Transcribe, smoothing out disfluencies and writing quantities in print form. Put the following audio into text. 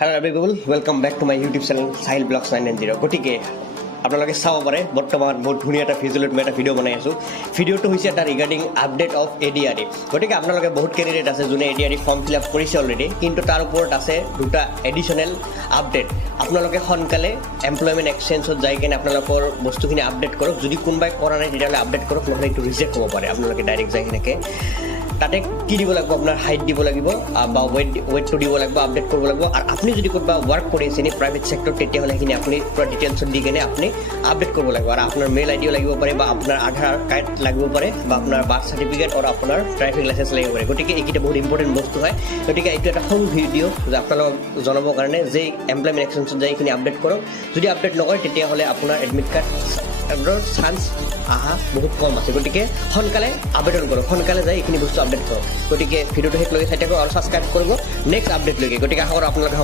hello' everybody welcome back to my YouTube channel Sahil vlogs 990 গতিকে আপোনালোকে চাব পাৰে বৰ্তমান বহুত ধুনীয়া এটা ভিজুৱেলত মই এটা ভিডিঅ' বনাই আছোঁ ভিডিঅ'টো হৈছে এটা ৰিগাৰ্ডিং আপডেট অফ ADRE গতিকে আপোনালোকে বহুত কেণ্ডিডেট আছে যোনে ADRE ফৰ্ম ফিল আপ কৰিছে অলৰেডি কিন্তু তাৰ ওপৰত আছে দুটা এডিশ্যনেল আপডেট আপোনালোকে সোনকালে এমপ্লয়মেণ্ট এক্সচেঞ্জত যাই কিনে আপোনালোকৰ বস্তুখিনি আপডেট কৰক যদি কোনোবাই কৰা নাই তেতিয়াহ'লে আপডেট কৰক নহ'লে এইটো ৰিজেক্ট হ'ব পাৰে আপোনালোকে ডাইৰেক্ট যাই সেনেকৈ তাতে কি দিব লাগিব আপোনাৰ হাইট দিব লাগিব বা ৱেটটো দিব লাগিব আপডেট কৰিব লাগিব আৰু আপুনি যদি ক'ৰবাত ৱৰ্ক কৰি আছে নি প্ৰাইভেট চেক্টৰ তেতিয়াহ'লে সেইখিনি আপুনি পুৰা ডিটেইলছত দি কিনে আপুনি আপডেট কৰিব লাগিব আৰু আপোনাৰ মেইল আইডিও লাগিব পাৰে বা আপোনাৰ আধাৰ কাৰ্ড লাগিব পাৰে বা আপোনাৰ বাৰ্থ চাৰ্টিফিকেট আৰু আপোনাৰ ড্ৰাইভিং লাইচেঞ্চ লাগিব পাৰে গতিকে এইকেইটা বহুত ইম্পৰ্টেণ্ট বস্তু হয় গতিকে এইটো এটা সৰু ভিডিঅ' যে আপোনালোকক জনাবৰ কাৰণে যে এমপ্লয়মেণ্ট এক্সচেঞ্জত যাই এইখিনি আপডেট কৰক যদি আপডেট নকৰে তেতিয়াহ'লে আপোনাৰ এডমিট কাৰ্ড চান্স আহা বহুত কম আছে গতিকে সোনকালে আবেদন কৰক সোনকালে যাই এইখিনি বস্তু আপডেট কৰক গতিকে ভিডিঅ'টো শেষলৈকে চাই থাকক আৰু ছাবস্ক্ৰাইব কৰিব নেক্সট আপডেটলৈকে গতিকে আশা কৰোঁ আপোনালোকে